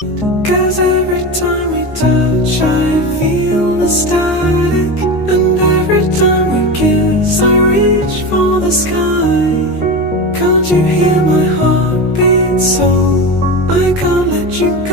'Cause every time we touch I feel the static, and every time we kiss I reach for the sky. Can't you hear my heartbeat? So I can't let you go.